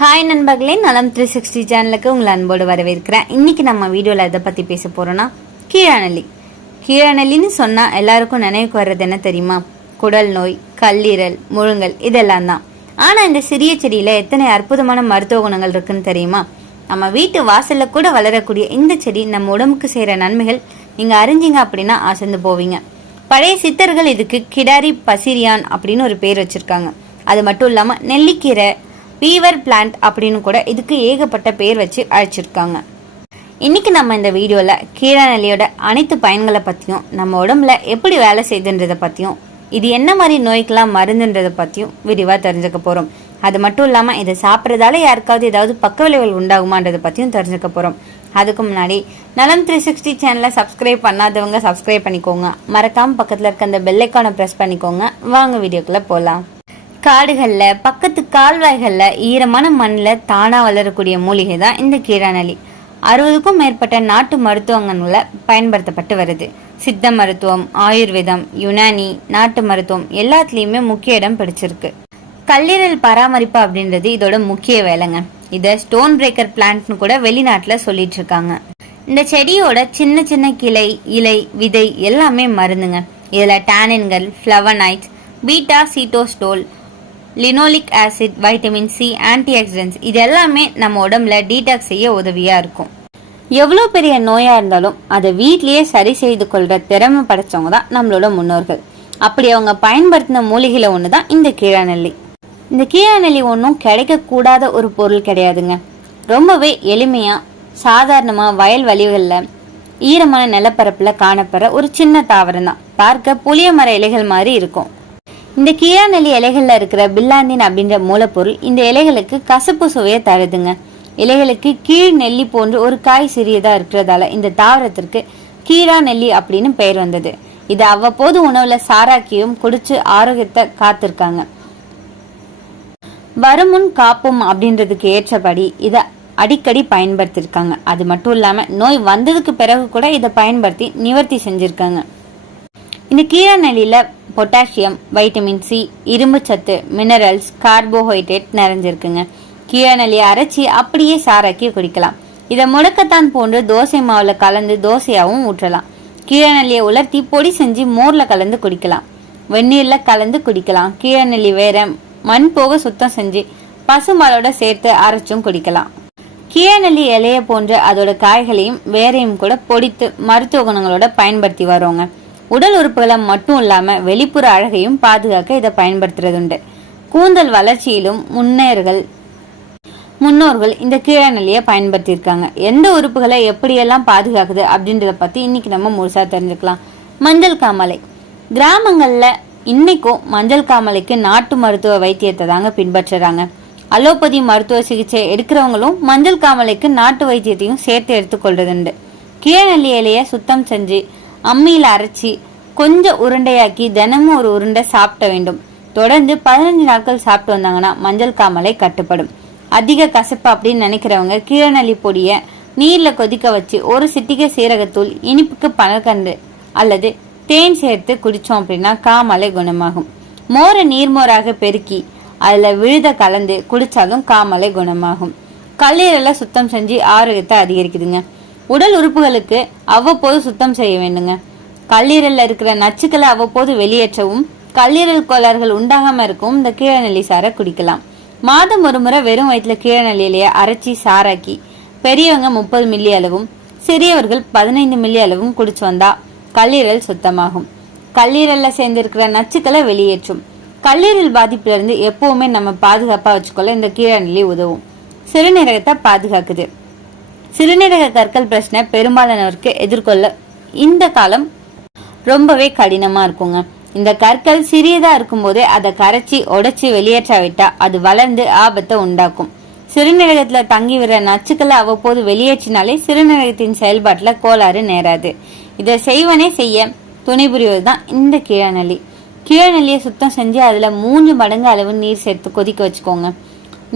Hi நண்பர்களே, நலம் 360 சேனலுக்கு உங்களை அன்போடு வரவேற்கிறேன். இன்னைக்கு நம்ம வீடியோவில் எதை பற்றி பேச போகிறோன்னா கீழாநெல்லி. கீழாநெல்லின்னு சொன்னால் எல்லாருக்கும் நினைவுக்கு வர்றது என்ன தெரியுமா? குடல் நோய், கல்லீரல், முழுங்கல் இதெல்லாம் தான். ஆனால் இந்த சிறிய செடியில் எத்தனை அற்புதமான மருத்துவ குணங்கள் இருக்குன்னு தெரியுமா? நம்ம வீட்டு வாசலில் கூட வளரக்கூடிய இந்த செடி நம்ம உடம்புக்கு செய்கிற நன்மைகள் நீங்கள் அறிஞ்சிங்க அப்படின்னா அசந்து போவீங்க. பழைய சித்தர்கள் இதுக்கு கிடாரி பசிரியான் அப்படின்னு ஒரு பேர் வச்சுருக்காங்க. அது மட்டும் இல்லாமல் நெல்லிக்கீரை, பீவர் பிளான்ட் அப்படின்னு கூட இதுக்கு ஏகப்பட்ட பேர் வச்சு அழைச்சிருக்காங்க. இன்னைக்கு நம்ம இந்த வீடியோவில் கீழாநெல்லியோட அனைத்து பயன்களை பற்றியும், நம்ம உடம்புல எப்படி வேலை செய்துன்றதை பற்றியும், இது என்ன மாதிரி நோய்க்கெல்லாம் மருந்துன்றதை பற்றியும் விரிவாக தெரிஞ்சுக்க போகிறோம். அது மட்டும் இல்லாமல் இதை சாப்பிட்றதால யாருக்காவது ஏதாவது பக்க விளைவுகள் உண்டாகுமான்றதை பற்றியும் தெரிஞ்சுக்க போகிறோம். அதுக்கு முன்னாடி நலம் 360 சேனலை சப்ஸ்கிரைப் பண்ணாதவங்க சப்ஸ்கிரைப் பண்ணிக்கோங்க. மறக்காமல் பக்கத்தில் இருக்க அந்த பெல் ஐக்கானை ப்ரெஸ் பண்ணிக்கோங்க. வாங்க வீடியோக்குள்ளே போகலாம். காடுகளில், பக்கத்து கால்வாய்களில், ஈரமான மண்ணில் தானாக வளரக்கூடிய மூலிகை தான் இந்த கீழாநெல்லி. 60க்கும் மேற்பட்ட நாட்டு மருத்துவங்களில் பயன்படுத்தப்பட்டு வருது. சித்த மருத்துவம், ஆயுர்வேதம், யுனானி, நாட்டு மருத்துவம் எல்லாத்துலேயுமே முக்கிய இடம் பிடிச்சிருக்கு. கல்லீரல் பராமரிப்பு அப்படின்றது இதோட முக்கிய வேலைங்க. இதை ஸ்டோன் பிரேக்கர் பிளான்ட்னு கூட வெளிநாட்டில் சொல்லிட்டு இருக்காங்க. இந்த செடியோட சின்ன சின்ன கிளை, இலை, விதை எல்லாமே மருந்துங்க. இதில் டானின்கள், flavonoids, beta sitosterol, linoleic acid, vitamin C, antioxidants இது எல்லாமே நம்ம உடம்புல டீடாக்ஸ் செய்ய உதவியாக இருக்கும். எவ்வளோ பெரிய நோயாக இருந்தாலும் அதை வீட்லேயே சரி செய்து கொள்கிற திறமை படைச்சவங்க தான் நம்மளோட முன்னோர்கள். அப்படி அவங்க பயன்படுத்தின மூலிகையில் ஒன்று தான் இந்த கீழாநெல்லி. இந்த கீழாநெல்லி ஒன்றும் கிடைக்கக்கூடாத ஒரு பொருள் கிடையாதுங்க. ரொம்பவே எளிமையாக, சாதாரணமாக வயல்வெளிகளில் ஈரமான நிலப்பரப்பில் காணப்படுற ஒரு சின்ன தாவரம் தான். பார்க்க புளிய மர இலைகள் மாதிரி இருக்கும். இந்த கீழாநெல்லி இலைகள்ல இருக்கிற பில்லாந்தின் அப்படின்ற மூலப்பொருள் இந்த இலைகளுக்கு கசப்பு சுவையை தருதுங்க. இலைகளுக்கு கீழ் நெல்லி போன்று ஒரு காய் சிறியதா இருக்கிறதால இந்த தாவரத்திற்கு கீழாநெல்லி அப்படின்னு பெயர் வந்தது. இது அவ்வப்போது உணவுல சாராக்கியும் குடிச்சு ஆரோக்கியத்தை காத்திருக்காங்க. வருமுன் காப்பும் அப்படின்றதுக்கு ஏற்றபடி இதை அடிக்கடி பயன்படுத்திருக்காங்க. அது மட்டும் இல்லாம நோய் வந்ததுக்கு பிறகு கூட இதை பயன்படுத்தி நிவர்த்தி செஞ்சிருக்காங்க. இந்த கீழாநெல்லியில பொட்டாசியம், வைட்டமின் சி, இரும்பு சத்து, மினரல்ஸ், கார்போஹைட்ரேட் நிறைஞ்சிருக்குங்க. கீழாநெல்லியை அரைச்சி அப்படியே சாராக்கி குடிக்கலாம். இதை முடக்கத்தான் போன்று தோசை மாவுல கலந்து தோசையாகவும் ஊற்றலாம். கீழாநெல்லியை உலர்த்தி பொடி செஞ்சு மோர்ல கலந்து குடிக்கலாம். வெந்நீர்ல கலந்து குடிக்கலாம். கீழாநெல்லி வேற மண் போக சுத்தம் செஞ்சு பசுமாலோட சேர்த்து அரைச்சும் குடிக்கலாம். கீழாநெல்லி இலைய போன்ற அதோட காய்களையும் வேறையும் கூட பொடித்து மருத்துவ குணங்களோட பயன்படுத்தி வருவாங்க. உடல் உறுப்புகளை மட்டும் இல்லாம வெளிப்புற அழகையும் பாதுகாக்க இதை பயன்படுத்துறது உண்டு. கூந்தல் வளர்ச்சியிலும் முன்னோர்கள் இந்த கீழாநெல்லியை பயன்படுத்தியிருக்காங்க. எந்த உறுப்புகளை எப்படியெல்லாம் பாதுகாக்குது அப்படின்றத பத்தி இன்னைக்கு நம்ம முழுசா தெரிஞ்சுக்கலாம். மஞ்சள் காமாலை. கிராமங்கள்ல இன்னைக்கும் மஞ்சள் காமாலைக்கு நாட்டு மருத்துவ வைத்தியத்தை தாங்க பின்பற்றுறாங்க. அலோபதி மருத்துவ சிகிச்சை எடுக்கிறவங்களும் மஞ்சள் காமாலைக்கு நாட்டு வைத்தியத்தையும் சேர்த்து எடுத்துக்கொள்றதுண்டு. கீழாநெல்லி இலைய சுத்தம் செஞ்சு அம்மியில அரைச்சி கொஞ்சம் உருண்டையாக்கி தினமும் ஒரு உருண்டை சாப்பிட வேண்டும். தொடர்ந்து 15 நாட்கள் சாப்பிட்டு வந்தாங்கன்னா மஞ்சள் காமாலை கட்டுப்படும். அதிக கசப்பு அப்படின்னு நினைக்கிறவங்க கீழாநெல்லி பொடிய நீர்ல கொதிக்க வச்சு ஒரு சிட்டிகை சீரகத்தூள், இனிப்புக்கு பனற்கண்டு அல்லது தேன் சேர்த்து குடிச்சோம் அப்படின்னா காமாலை குணமாகும். மோரை நீர்மோராக பெருக்கி அதுல விழுத கலந்து குடிச்சாலும் காமாலை குணமாகும். கல்லீரலை சுத்தம் செஞ்சு ஆரோக்கியத்தை அதிகரிக்குதுங்க. உடல் உறுப்புகளுக்கு அவ்வப்போது சுத்தம் செய்ய வேண்டுங்க. கல்லீரல்ல இருக்கிற நச்சுக்களை அவ்வப்போது வெளியேற்றவும் கல்லீரல் கோளாறுகள் உண்டாகாம இருக்கவும் இந்த கீழாநெல்லி சாரை குடிக்கலாம். மாதம் ஒரு முறை வெறும் வயிற்றுல கீழாநெல்லியிலேயே அரைச்சி சாராக்கி பெரியவங்க 30 மில்லி அளவும் சிறியவர்கள் 15 மில்லி அளவும் குடிச்சு வந்தா கல்லீரல் சுத்தமாகும். கல்லீரல்ல சேர்ந்திருக்கிற நச்சுக்களை வெளியேற்றும். கல்லீரல் பாதிப்புல இருந்து எப்பவுமே நம்ம பாதுகாப்பா வச்சுக்கொள்ள இந்த கீழாநெல்லி உதவும். சிறுநீரகத்தை பாதுகாக்குது. சிறுநீரக கற்கள் பிரச்சனை பெரும்பாலானவருக்கு எதிர்கொள்ள இந்த காலம் ரொம்பவே கடினமா இருக்குங்க. இந்த கற்கள் சிறியதா இருக்கும் போதே அதை கரைச்சி உடைச்சி வெளியேற்றாவிட்டா அது வளர்ந்து ஆபத்தை உண்டாக்கும். சிறுநீரகத்துல தங்கி விடுற நச்சுக்களை அவ்வப்போது வெளியேற்றினாலே சிறுநீரகத்தின் செயல்பாட்டுல கோளாறு நேராது. இதை செய்ய துணை புரிவதுதான் இந்த கீழாநெல்லி. கீழாநெல்லியை சுத்தம் செஞ்சு அதுல 3 மடங்கு அளவு நீர் சேர்த்து கொதிக்க வச்சுக்கோங்க.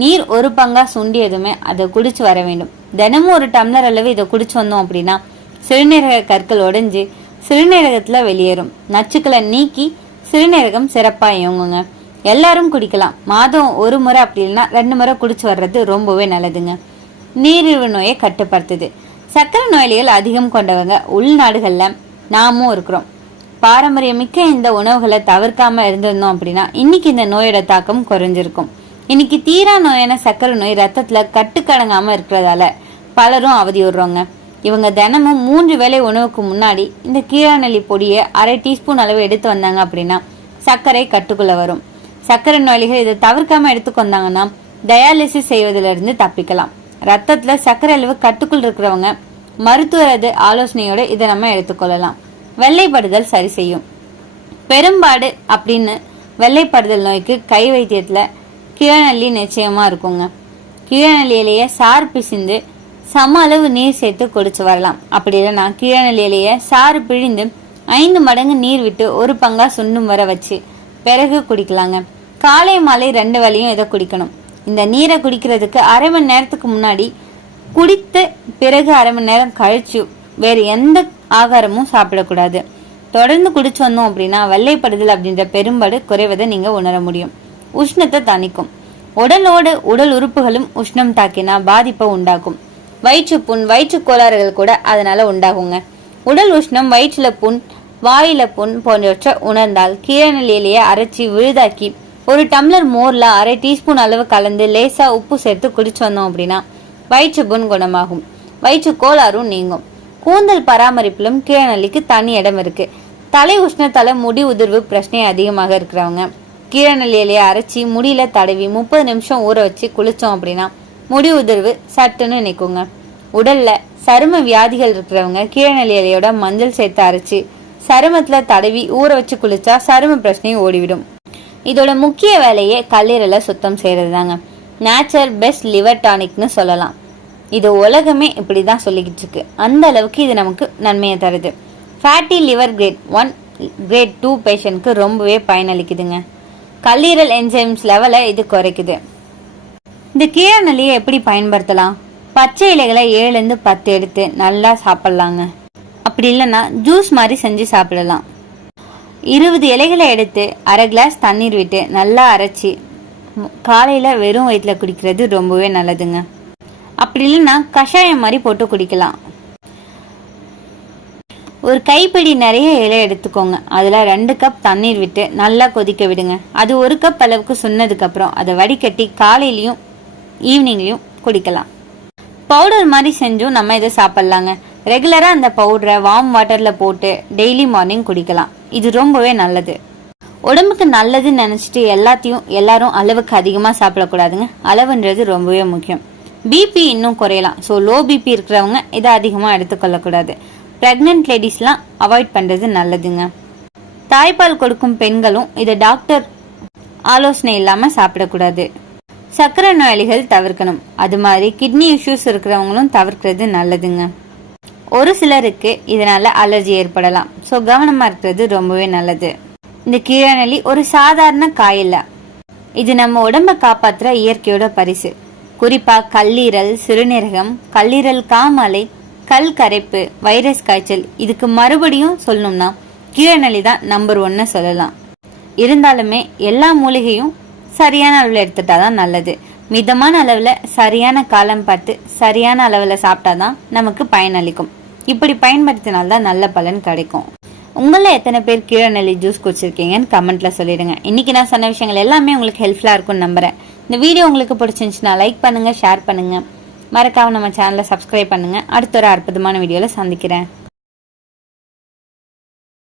நீர் ஒரு பங்கா சுண்டியதுமே அதை குடிச்சு வர வேண்டும். தினமும் ஒரு டம்ளர் அளவு இதை குடிச்சு வந்தோம் அப்படின்னா சிறுநீரக கற்கள் உடைஞ்சு சிறுநீரகத்துல வெளியேறும். நச்சுக்களை நீக்கி சிறுநீரகம் சிறப்பா இயங்குங்க. எல்லாரும் குடிக்கலாம். மாதம் ஒரு முறை அப்படி இல்லைன்னா 2 முறை குடிச்சு வர்றது ரொம்பவே நல்லதுங்க. நீரிழிவு நோயை கட்டுப்படுத்துது. சர்க்கரை நோயாளிகள் அதிகம் கொண்டவங்க உள்நாடுகள்ல நாமும் இருக்கிறோம். பாரம்பரியமிக்க இந்த உணவுகளை தவிர்க்காம இருந்திருந்தோம் அப்படின்னா இன்னைக்கு இந்த நோயோட தாக்கம் குறைஞ்சிருக்கும். இன்னைக்கு தீரா நோயான சர்க்கரை நோய் ரத்தத்துல கட்டுக்கடங்காம இருக்கிறதால பலரும் அவதியுறுறோங்க. இவங்க தினமும் 3 வேளை உணவுக்கு முன்னாடி இந்த கீழாநெல்லி பொடியை 1/2 டீஸ்பூன் அளவு எடுத்து வந்தாங்க அப்படின்னா சர்க்கரை கட்டுக்குள்ள வரும். சர்க்கரை நோயாளிகள் இதை தவிர்க்காம எடுத்துக்கொண்டாங்கன்னா டயாலிசிஸ் செய்வதிலிருந்து தப்பிக்கலாம். ரத்தத்துல சர்க்கரை அளவு கட்டுக்குள் இருக்கிறவங்க மருத்துவரது ஆலோசனையோட இதை நம்ம எடுத்துக்கொள்ளலாம். வெள்ளைப்படுதல் சரி செய்யும். பெரும்பாடு அப்படின்னு வெள்ளைப்படுதல் நோய்க்கு கை வைத்தியத்துல கீழநெல்லி நிச்சயமா இருக்குங்க. கீழநெல்லி இலைய சாறு பிசிந்து சம அளவு நீர் சேர்த்து குடிச்சு வரலாம். அப்படி இல்லைன்னா கீழநெல்லி இலைய சாறு பிழிந்து 5 மடங்கு நீர் விட்டு 1 பங்கா சுண்ணும் வர வச்சு பிறகு குடிக்கலாங்க. காலை மாலை 2 வேளையும் இதை குடிக்கணும். இந்த நீரை குடிக்கிறதுக்கு 1/2 மணி நேரத்துக்கு முன்னாடி குடித்த பிறகு 1/2 மணி நேரம் கழிச்சு வேறு எந்த ஆகாரமும் சாப்பிடக்கூடாது. தொடர்ந்து குடிச்சு வந்தோம் அப்படின்னா வெள்ளைப்படுதல் அப்படின்ற பெரும்பாடு குறைவதை நீங்க உணர முடியும். உஷ்ணத்தை தணிக்கும். உடலோடு உடல் உறுப்புகளும் உஷ்ணம் தாக்கினா பாதிப்பை உண்டாக்கும். வயிற்றுப்புண் வயிற்று கோளாறுகள் கூட அதனால உண்டாகுங்க. உடல் உஷ்ணம் வயிற்றுல புண் வாயில புண் போன்றவற்றை உணர்ந்தால் கீழநெல்லி இலையை அரைச்சி விழுதாக்கி 1 டம்ளர் மோர்ல 1/2 டீஸ்பூன் அளவு கலந்து லேசா உப்பு சேர்த்து குடிச்சு வந்தோம் அப்படின்னா வயிற்று புண் குணமாகும். வயிற்று கோளாறும் நீங்கும். கூந்தல் பராமரிப்பிலும் கீழநெல்லிக்கு தனி இடம் இருக்கு. தலை உஷ்ணத்தால முடி உதிர்வு பிரச்சனை அதிகமாக இருக்கிறவங்க கீழநெல்லி இலையை அரைச்சி முடியில தடவி 30 நிமிஷம் ஊற வச்சு குளிச்சோம் அப்படின்னா முடி உதிர்வு சட்டுன்னு நிற்குங்க. உடல்ல சரும வியாதிகள் இருக்கிறவங்க கீழநெல்லி இலையோட மஞ்சள் சேர்த்து அரைச்சி சருமத்துல தடவி ஊற வச்சு குளிச்சா சரும பிரச்சனையும் ஓடிவிடும். இதோட முக்கிய வேலையே கல்லீரலை சுத்தம் செய்யறது தாங்க. நேச்சர் பெஸ்ட் லிவர் டானிக்னு சொல்லலாம். இது உலகமே இப்படிதான் சொல்லிக்கிட்டு இருக்கு. அந்த அளவுக்கு இது நமக்கு நன்மையை தருது. ஃபேட்டி லிவர் கிரேட் 1 கிரேட் 2 பேஷண்ட்க்கு ரொம்பவே பயனளிக்குதுங்க. கல்லீரல் என்சைம்ஸ் லெவலை இது குறைக்குது. இந்த கீழநெல்லியை எப்படி பயன்படுத்தலாம்? பச்சை இலைகளை 7 to 10 எடுத்து நல்லா சாப்பிடலாங்க. அப்படி இல்லைன்னா ஜூஸ் மாதிரி செஞ்சு சாப்பிடலாம். 20 இலைகளை எடுத்து 1/2 கிளாஸ் தண்ணீர் விட்டு நல்லா அரைச்சி காலையில வெறும் வயிற்றுல குடிக்கிறது ரொம்பவே நல்லதுங்க. அப்படி இல்லைன்னா கஷாயம் மாதிரி போட்டு குடிக்கலாம். ஒரு கைப்பிடி நிறைய இலை எடுத்துக்கோங்க. அதுல 2 கப் தண்ணீர் விட்டு நல்லா கொதிக்க விடுங்க. அது 1 கப் அளவுக்கு சொன்னதுக்கு அப்புறம் அதை வடிகட்டி காலையிலயும் ஈவினிங்லயும் குடிக்கலாம். பவுடர் மாதிரி செஞ்சும் நம்ம இதை சாப்பிடலாங்க. ரெகுலரா அந்த பவுடரை வார்ம் வாட்டர்ல போட்டு டெய்லி மார்னிங் குடிக்கலாம். இது ரொம்பவே நல்லது. உடம்புக்கு நல்லதுன்னு நினைச்சிட்டு எல்லாரும் அளவுக்கு அதிகமா சாப்பிடக்கூடாதுங்க. அளவுன்றது ரொம்பவே முக்கியம். பிபி இன்னும் குறையலாம். ஸோ லோ பிபி இருக்கிறவங்க இதை அதிகமாக எடுத்துக்கொள்ளக்கூடாது. பிரெக்னென்ட் லேடிஸ்லாம் அவாய்ட் பண்ணுறது நல்லதுங்க. தாய்ப்பால் கொடுக்கும் பெண்களும் இதை டாக்டர் ஆலோசனை இல்லாமல் சாப்பிடக்கூடாது. சர்க்கரை நோயாளிகள் தவிர்க்கணும். அது மாதிரி கிட்னி இஷ்யூஸ் இருக்கிறவங்களும் தவிர்க்கிறது நல்லதுங்க. ஒரு சிலருக்கு இதனால அலர்ஜி ஏற்படலாம். ஸோ கவனமாக இருக்கிறது ரொம்பவே நல்லது. இந்த கீழநெல்லி ஒரு சாதாரண காயில்ல, இது நம்ம உடம்பை காப்பாற்றுற இயற்கையோட பரிசு. குறிப்பா கல்லீரல், சிறுநீரகம், கல்லீரல் காமாலை, கல் கரைப்பு, வைரஸ் காய்ச்சல் இதுக்கு மறுபடியும் சொல்லணும்னா கீழநெல்லி தான் நம்பர் 1 சொல்லலாம். இருந்தாலுமே எல்லா மூலிகையும் சரியான அளவில் எடுத்துட்டாதான் நல்லது. மிதமான அளவில் சரியான காலம் பார்த்து சரியான அளவில் சாப்பிட்டாதான் நமக்கு பயனளிக்கும். இப்படி பயன்படுத்தினால்தான் நல்ல பலன் கிடைக்கும். உங்கள எத்தனை பேர் கீழநெல்லி ஜூஸ் குடிச்சிருக்கீங்கன்னு கமெண்ட்ல சொல்லிடுங்க. இன்னைக்கு நான் சொன்ன விஷயங்கள் எல்லாமே உங்களுக்கு ஹெல்ப்ஃபுல்லா இருக்கும்னு நம்புறேன். இந்த வீடியோ உங்களுக்கு பிடிச்சிருந்துச்சுன்னா லைக் பண்ணுங்க, ஷேர் பண்ணுங்க, மறக்காம நம்ம சேனலை சப்ஸ்கிரைப் பண்ணுங்க. அடுத்த ஒரு அற்புதமான வீடியோல சந்திக்கிறேன்.